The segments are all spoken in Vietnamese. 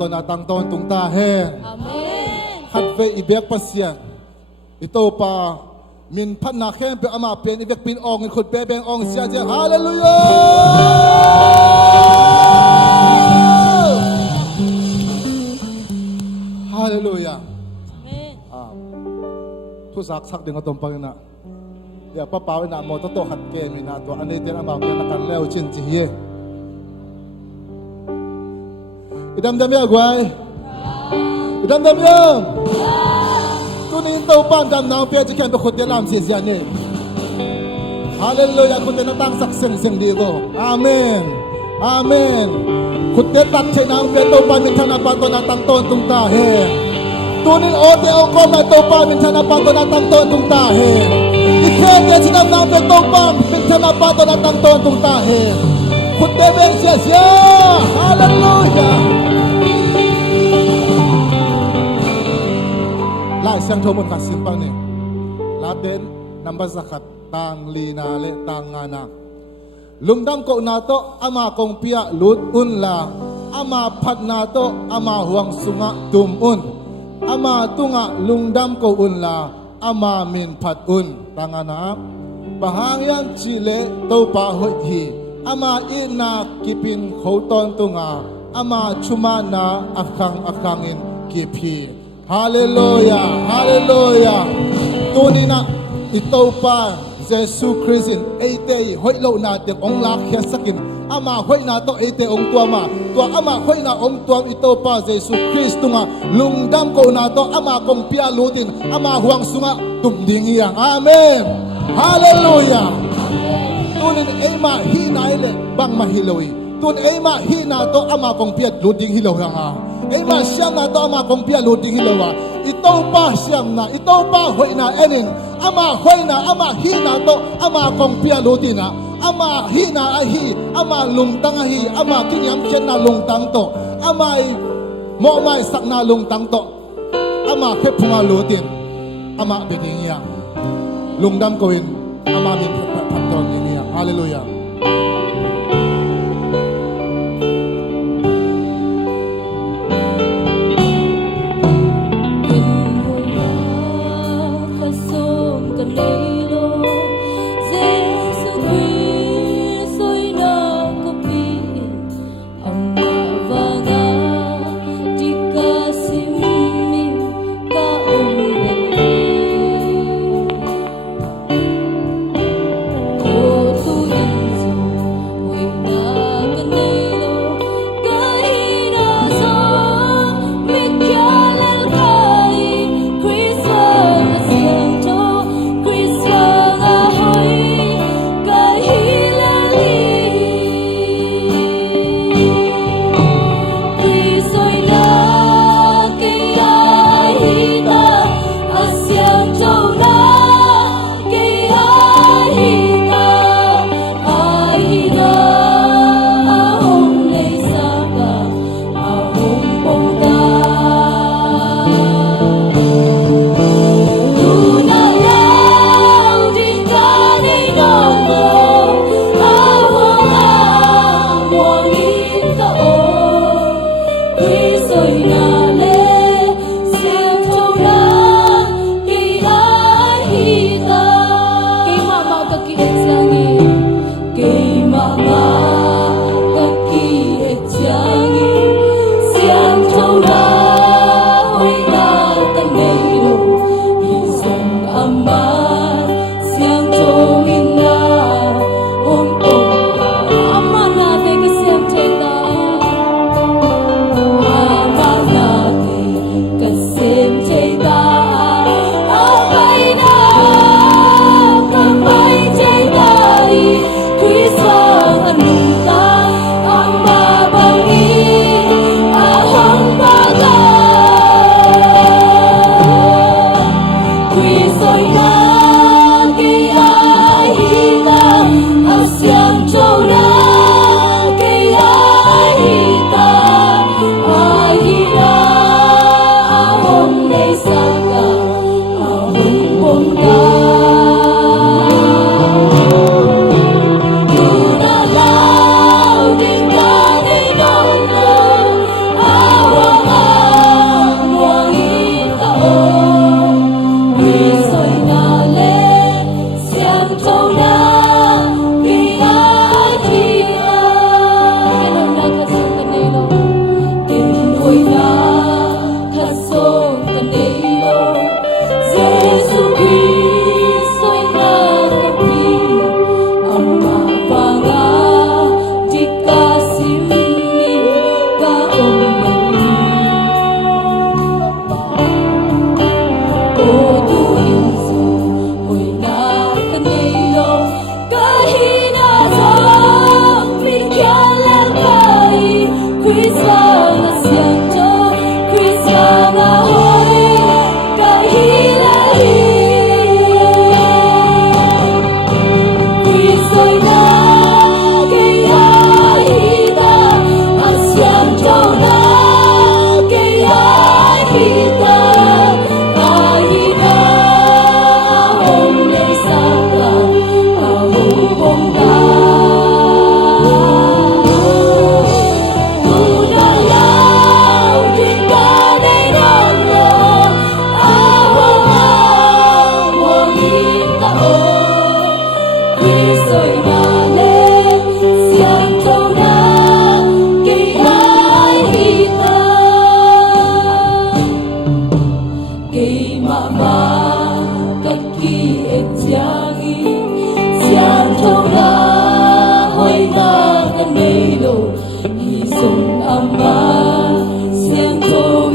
ton atang ton tung ta he Amen. khat ve ibek pasien ito pa min phan na khem pe ama pen ibek pin ong khut pe beng ong sia je hallelujah hallelujah Amen. thu sak sak ding atom pang na ya pa pa na mo to khat ke mi na to anei ten ama ke na kan leo chin chi ye idam dam ya gwai idam dam ya tu nin to pan dam na pe chi ken to khut de lam sia sia ne hallelujah khut de na tang sak seng seng di go amen amen khut de tat che nang pe to pan min thana pa to na tang ton tung ta he tu nin o te o ko na to pa min thana pa to na tang ton tung ta he i khe ke chi dam na pe to pa min thana pa to na tang ton tung ta he khut de ben sia sia hallelujah lai sang thomon ka simpang ne la den number zakat tang li na le tang ngana lumdam ko na to ama kong pia lut un la ama phat na to ama huang sunga tum un ama tunga lungdam ko un la ama min phat un tangana bahang yang chile to pa hoi hi ama ina kipin khoton tunga ama chuma na akhangin kipi hallelujah hallelujah tunina ito pa Jesus Christ ate hoi lo na te ong lak khia sakin ama hoi na to ate ong tua ma tua ama hoi na ong tuam ito pa Jesus Christ tunga lungdam ko na to ama kong pia lutin ama huang sunga tumding yang amen hallelujah tunin ema hi na ile bang mahiloi tun ema hi na to ama kong pia luting hilaw yang ha ema siam na to ama kong pia luting hilaw ito pa siam na ito pa hoi na enin ama hoi na ama hi na to ama kong pia lutina ama hi na hi ama lungtang hi ama kinyam chen na lungtang to ama mo mai sak na lungtang to ama khep phunga lutin ama beding ya lungdam koin ama min phat ton ni ya hallelujah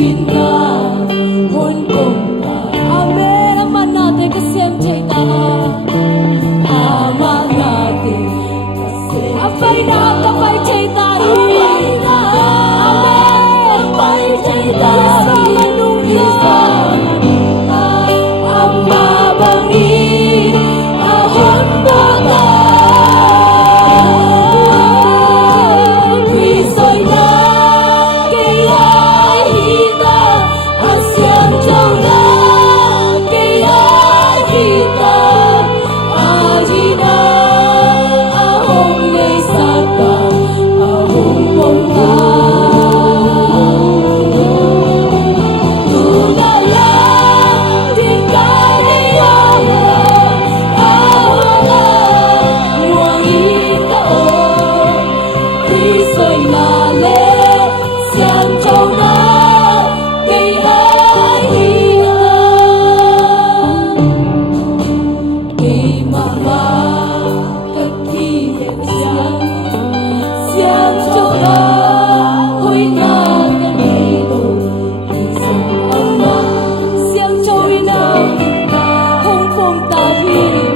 kita hôn cùng ta. Amen. Aman natin kasi ang chayta. Aman natin kasi apay na kapay chayta. Apay na. Amen. Apay chayta. Isa ang mabangin ahon po ta. Kristo'y na kaya hita asyang Diyaw na kaya hita aji na ahong naisata ahong pongka. Tulala din ka niyang ahong muangin taon. Kristo'y nale siyang Diyaw na kaya hita. Kay mama kakilip siyang Diyaw na huy na ganito. Isang ama siyang Diyaw na hong pong tahim.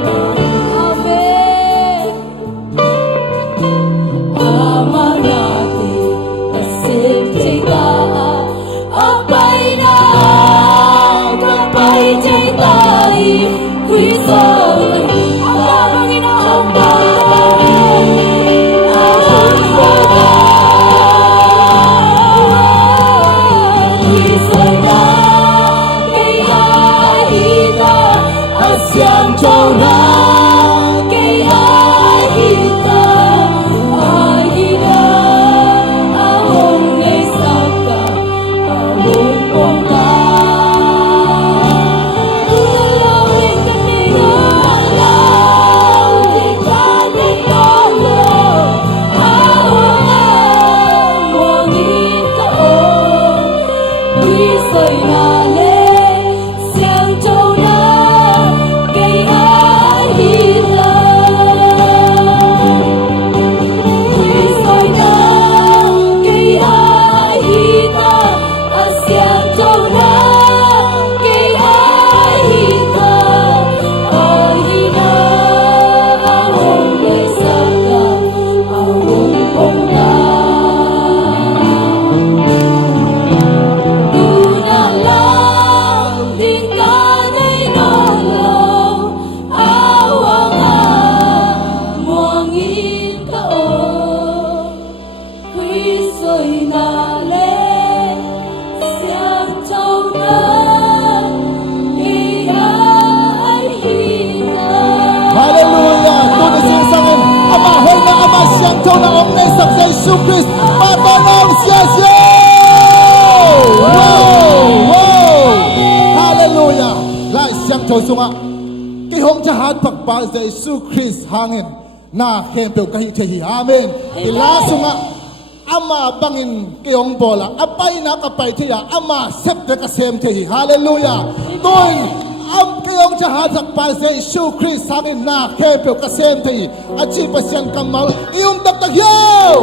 Amen. Ama natin kasip chayta apay na kapay chayta Kristo ang babangin ang babangin ahon po ta. Kristo'y na kaya hita asyang Diyaw na kaya hita ay na ahong naisaka ahong pongka. Tulawin ka nila tulawin ka nila ahong muangin taon. Kristo'y nale siyang Diyaw na kaya hita. Kristo'y na kaya hita asyang Diyaw na kaya hita ay na ahong naisaka ahong pongka. Tunalang din ka na'y nalaw awang muangin kaon. Kristo'y nale siyang Diyaw na kaya hita. Hallelujah! Tunis sa isangin, amahal na ama siyang Diyaw na omnes sa Jesu Christ, matanang siya siya! Wow! Wow! Hallelujah! Lai siyang Diyaw sunga, kihong jahat pagpal sa Jesu Christ hangin, na kempel kahit-hi. Amen! Ila sunga, ama bangin kayong bola apay na kapay tiya ama septe kasem tihi. Hallelujah. Tuin am kayong jahat sakpal sa Jesu Christ hangin na kempel kasem tihi achi pasyan kamal iyong dagdagyaw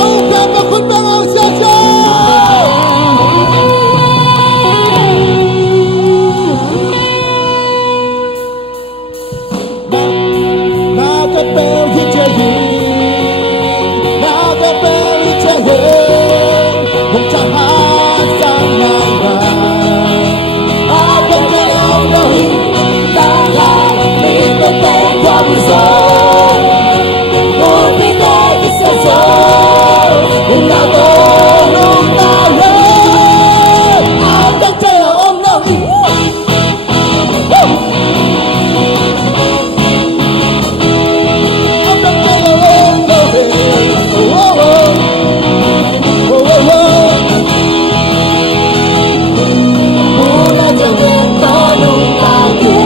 ang kempel kun bangaw siya siya. Nakapel hitihi Nakapel hitihi Kung jahat sa naman Akan kayong dahi Tangan ito tayo pag-usap. Upit ay isasal. Kung natulong tayo Akan kayong dahi. Akan kayong dahi Oh, oh, oh, oh, oh. Mula dyan ang tanong lagi.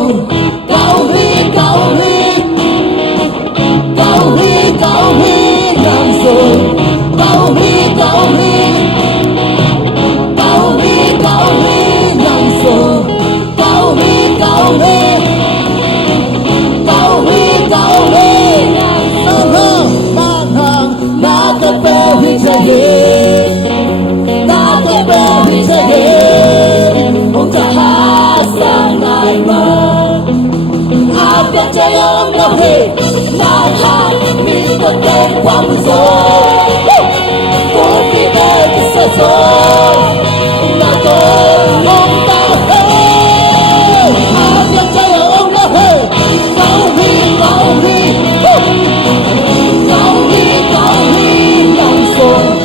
sông cao huy ngang sông cao huy ngang sông cao huy qua mùa gió, cô đi về từ xa xôi, là tôi mong ta hết. Nhạc trái ông đã hết, cao huy ngang sông, cao huy ngang sông.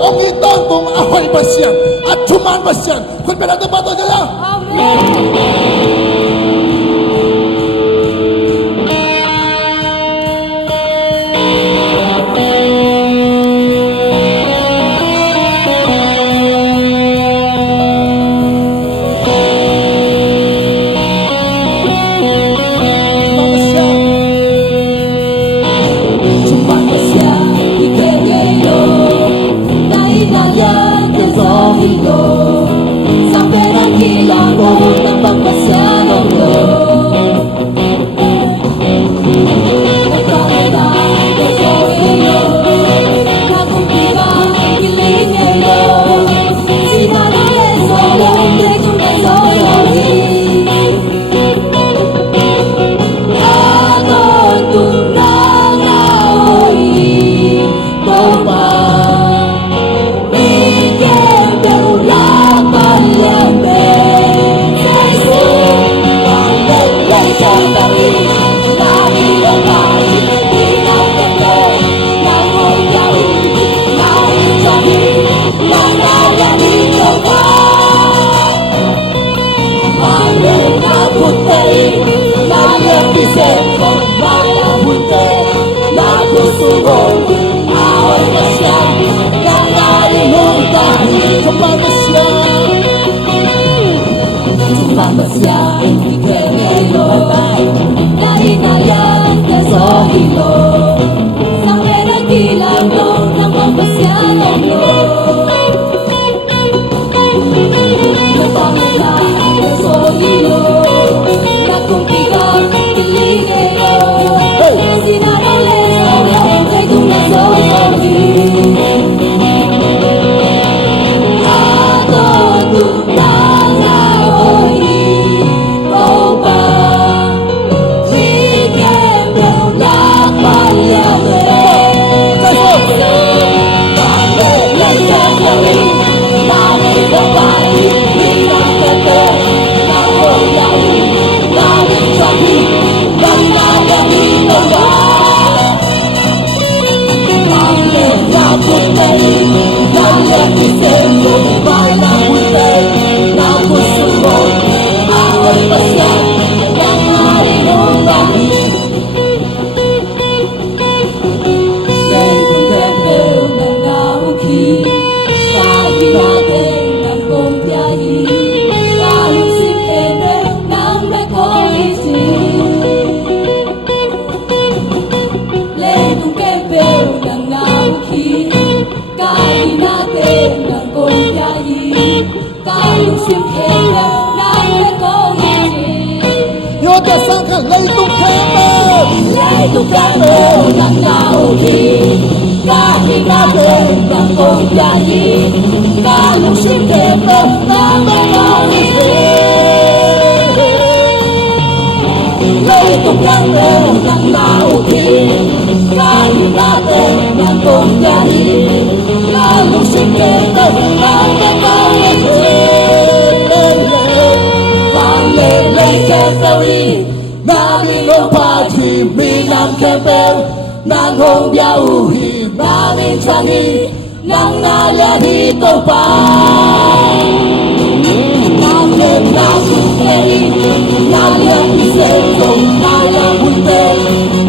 Ông ý tôn cùng ahoy pasyan at chuman pasyan. Kung pinata ba ito nila? nang nalarito pa. Bakit nakukeri, naliang-isento, nalabuntel,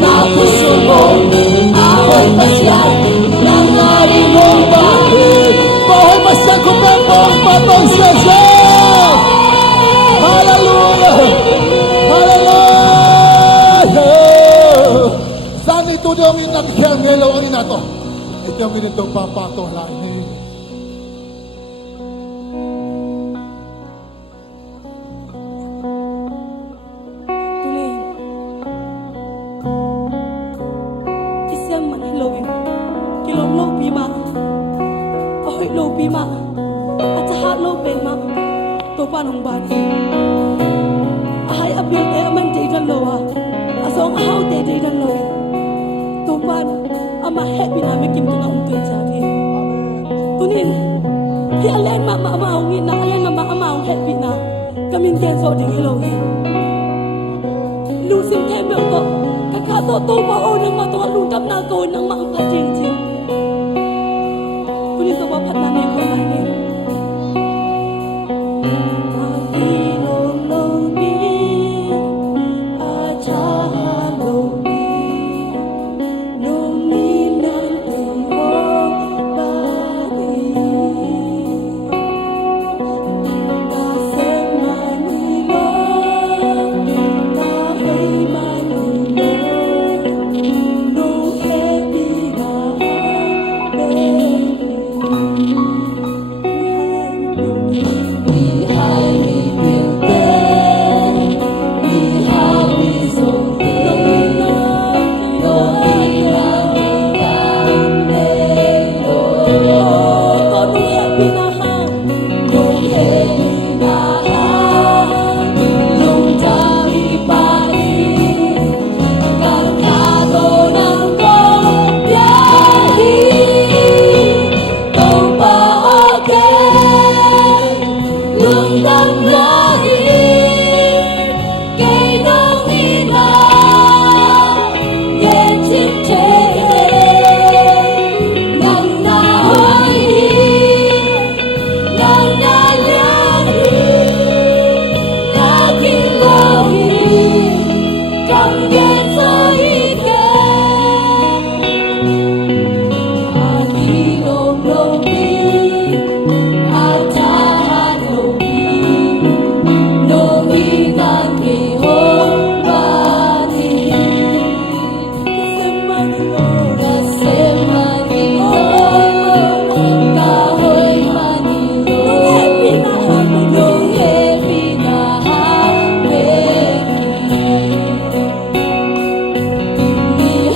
napusubo, ako'y pasyal, nang narimong bakit. Ako'y pasyal kumepong patong sa Diyos. Hallelujah! Hallelujah! Saan ito yung nagkiyangelaw ang inato? Ito yung minitong papatong lain. Tuloy. Isang manhilawin. Kilong low bima. Ahoy low bima. At sa hat low ben ma. Tupa nung bani. Ahay abil e aman day dan lowa. Asong ahaw day dan lowi. Tupan ama happy na mekim tunga untoy jadi. Tunin. Hi alen ma maawin na alen ma maawin happy na. Kamin kenso ding ilowi. Nung sim kem bel to kakato to pa o nang mato lundam na ko nang mapating jing. Tunin to pa pat na ni ko mai ni.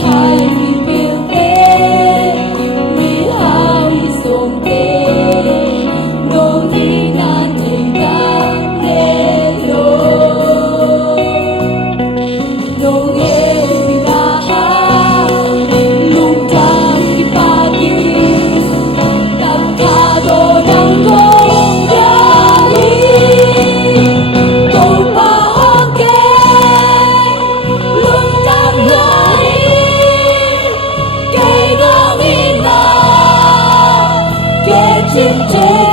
Hãy subscribe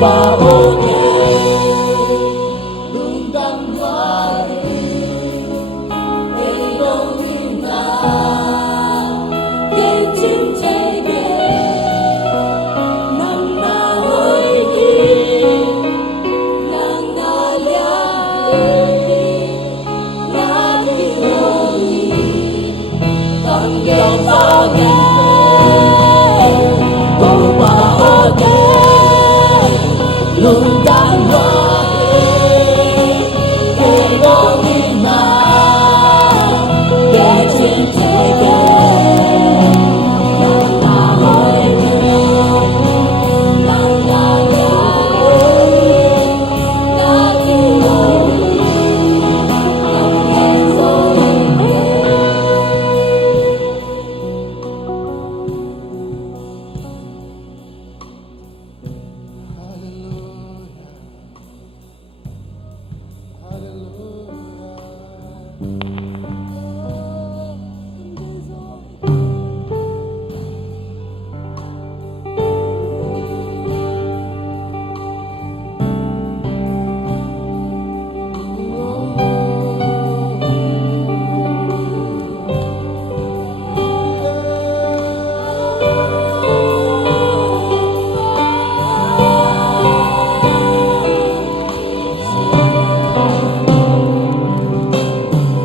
baoke lundang wari elong ina Genjing chege Nang na hoi ki Nang na liai Na ki hoi Tong gen soge Go baoke lundang wari elong ina Genjing chege Nang na hoi ki Nang na liai Na ki hoi Tong gen soge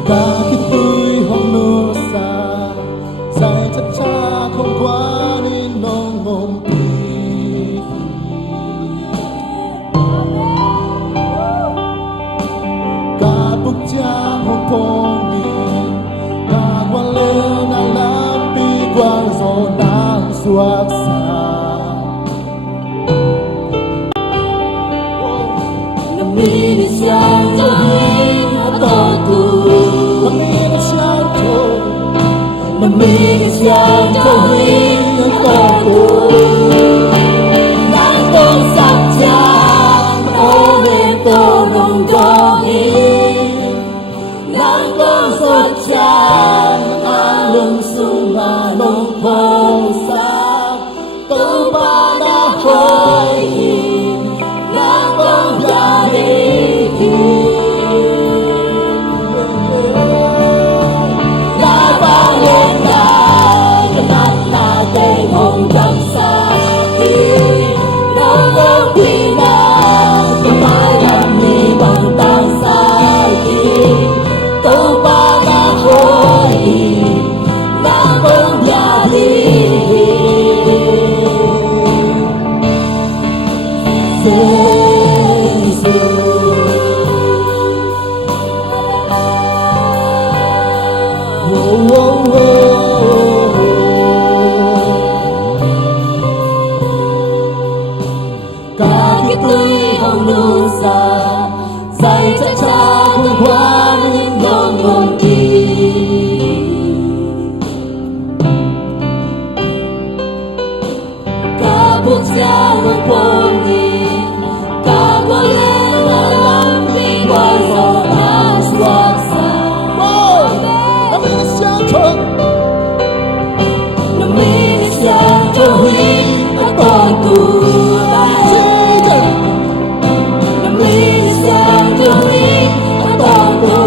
Kahit to'y humusa Sa'y tsatsa kong kwanin nung umpi Kapag tiyang hupongin Kagwalin na lampi Quang gió nang suak sa Namini siyang tawin at todo Namini siyang tawin Namini siyang tawin at todo Nang kong sakyang Orin torong dongin Nang kong sakyang Along sumanong pongsa Tuba na hoy Nang kong Kahit to'y hanglusa Sa'y tsatsa kung kwanin nung unti Kapag siya ng poni Kagwalin na lampi Waso na swaksa Namini siyang tawin Namini siyang tawin at todo Namini siyang tawin at todo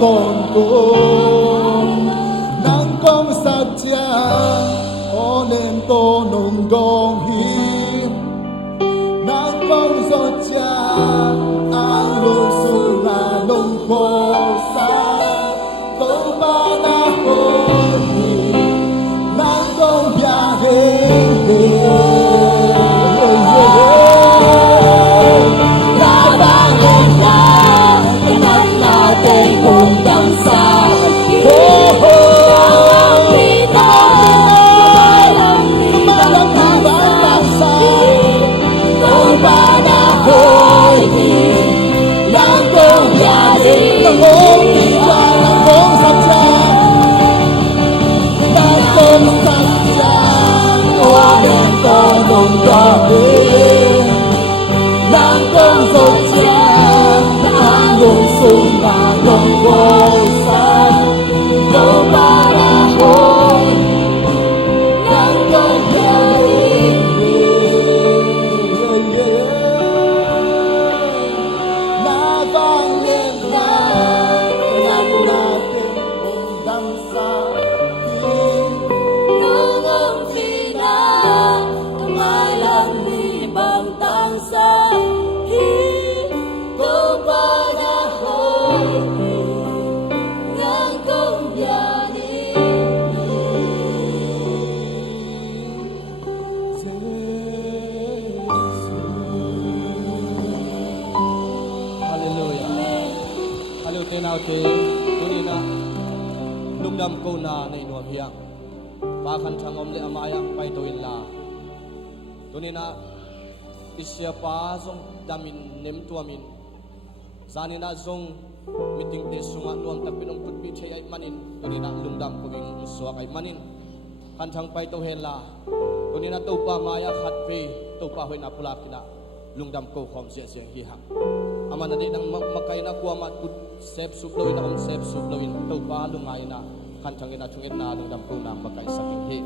con cô nắng công sát cha ô nên tô nung gong hi nắng công gió cha ang lung su na nung cô sa tô ba na cô hi nắng công ya nào từ tôi đi na lúc đâm câu na này nuông hiang ba khăn thằng om lệ amaya bay tôi la tôi đi na Isya pa zong damin nem tuamin zani na zong meeting te sunga nuam tapinong putpi thei ai manin tôi đi na lungdam ko bing suak ai manin khăn thằng bay tôi hela tôi đi na tàu pa maya khat pe tàu pa hoi na pula kina lungdam ko khom se se hi ha aman na di nang makai na kuwa mat put sep sup loin na om sep sup loin tàu pa lungai na khăn thằng ina thungin na lungdam ko na makai saking hi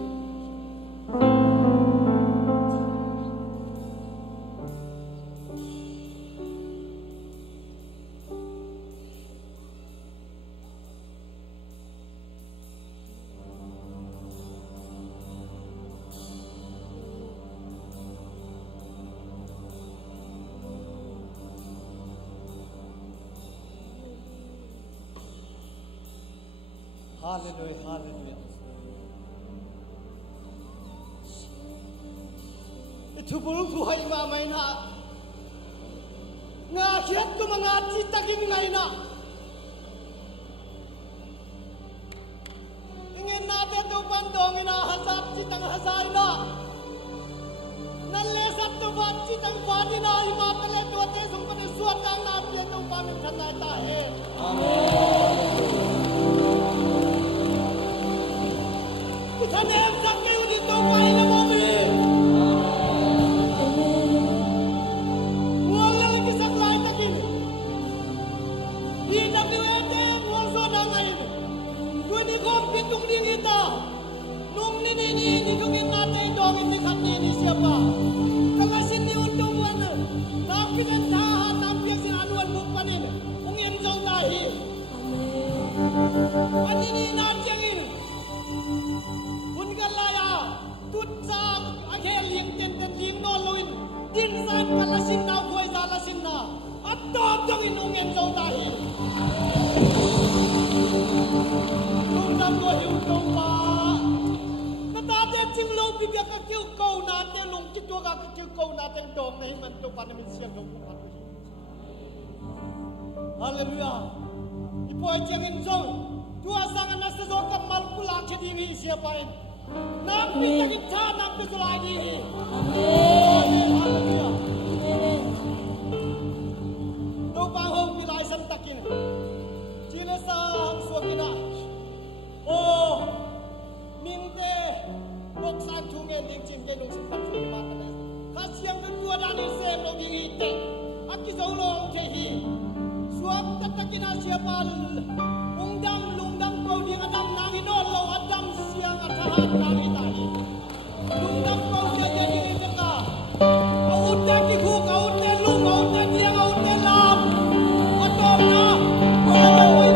Hallelujah, hallelujah. Itu belum buhay mamay na. Ngakit ko mga titagin ngay na. Ingin natin ito pandong inahasap sitang hasay na. Nalesat ito ba sitang pati na imakalit o tesong panisuat ang napiyan itong paminsan na tahe. Sanem sakay dito pahinga mo mi. Wala lagi saklay takin. DWT also na ngayon. Kuni kong pitung dinita. Nung ninini kong inatay dong hindi kanini siya pa. Kalasin ni undong wana. Nakinantahan nampiyag sinanuan mo panin. Kung emsaw tahi. Anini natyang ini. Galaya tutsa akhel yang tenten lim no loin din san kalasin na koi zalasin na atto jong inungen zau dahi tungdam ko hiu pa natate ching lo bibya ka kiu ko na te long chitwa ka kiu ko na te dong nei man to pa min siang lo pa haleluya ipo chang in zong tua sang na se zo ka mal pula khedi siapa in Nabi kita nabi selagi. Amin. Haleluya. Tuh bangun bilai sentakin. Cina sang suakina. Oh, minte boksan tungen ding cing gelung simpan suri mata. Kasiang berdua dani sem lo ding ite. Aki saulong tehi. Suap tatakina siapa lungdam kau ding adam nanginol lo adam siang atahan nami tahi. Lungdam kau jadi ding teka. Autte kiku autte lung autte diang autte lam. Otong na. Kau oi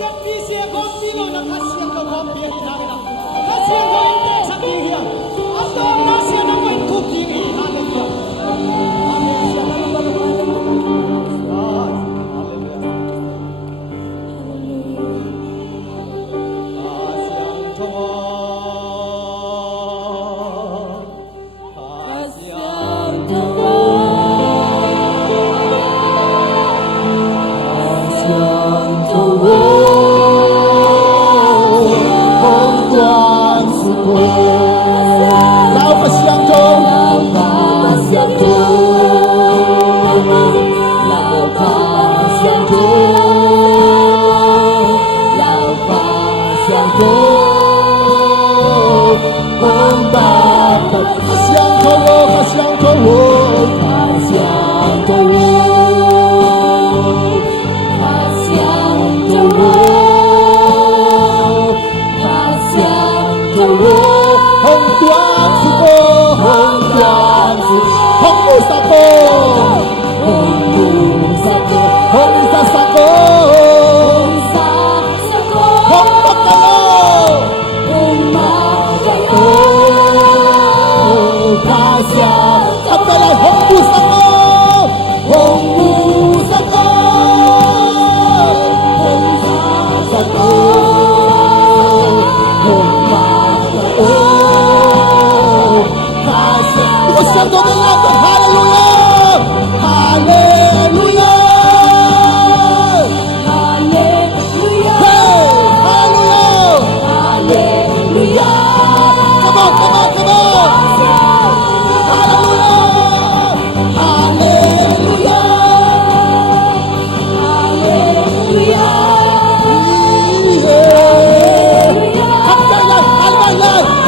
set pi sia ko pi lo na khat sia ko ko pi hi na na khat sia ko in te sa ki hi a to na sia na ko in ku ki hi na le ki amen sia na ba ba hallelujah asiang thong Lao pa siyang Diyos. Kasyang Hong Tuan Suko, Hong Tuan Suko, Hong Musako, Hong Sasako, Hong Makayo, Kasya, Kapela Hong Musako, Hong Musako, Hong Sasako, Hong Makayo. Santo del alto, hallelujah, hallelujah, hallelujah, hey, hallelujah, come on, come on, come on, hallelujah, hallelujah,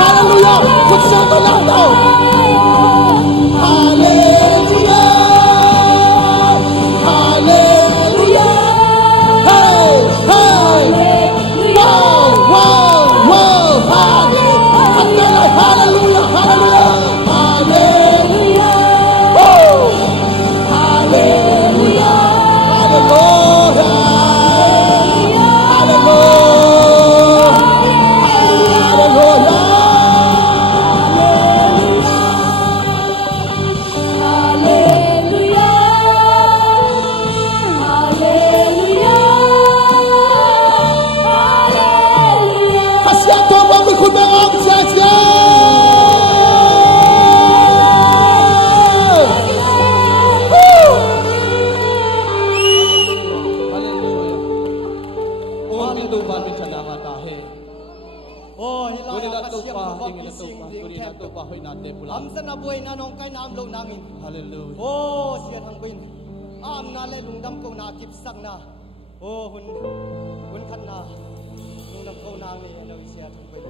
hallelujah, put Santo del alto. Hallelujah! Hallelujah! Hey! Hey! Wow! Wow! Wow! Hallelujah! Hallelujah! Hallelujah! Woo! Hallelujah! Hallelujah! Hallelujah! Hallelujah! Amsan abuay na nong kay naam lo namin. Hallelujah. Oh, siya hang bin. Am na le lungdam ko na kipsak na. Oh, hun kan na. Lungdam ko na ngi ano siya hang bin.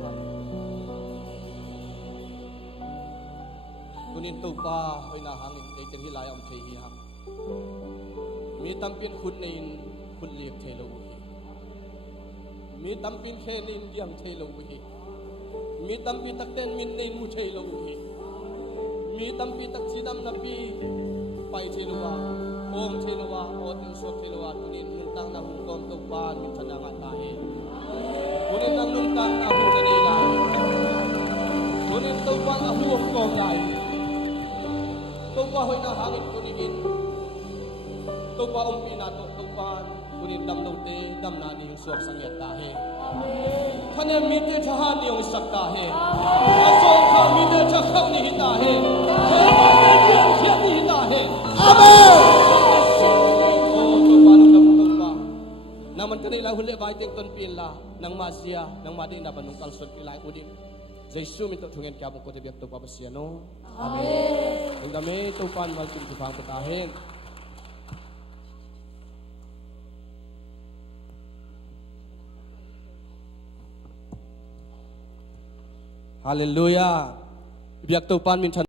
Kunin to pa hoy na hangin ay tin hilay am thei hi ham. Mi tampin khut nein khut liek thei lo hi. Mi tampin khenin diam thei lo hi. Mi tampi takten min nein mu thei lo hi. Mi tampi tak sidam na pi pai thei lo wa ong thei lo wa o tin so thei lo wa kunin nuntang na hung kom to pan min thana nga ta he. Kunin nang nuntang na hu na nei lai. Kunin to pa a hu ong kom lai. To pa hoy na hangin kunin. To pa ong pi na to pan kunin dam no te dam na ni suak sang ya ta he. Thane mi te thahan ni ong sak ta he. Asong kha mi te tha khau ni hi ta he. He ma te jian khiat ni hi ta he. Amen. Oh to pa no dam to pa. Naman kanila huli bai tek ton pin la nang ma sia nang ma ding na banung kalsot pilai uding. Jesu mi to thungen kya mo ko te biak to pa sia no. Amen. Ang dami to pan wal kim tu phang ta hen. Hallelujah. Biak to pan min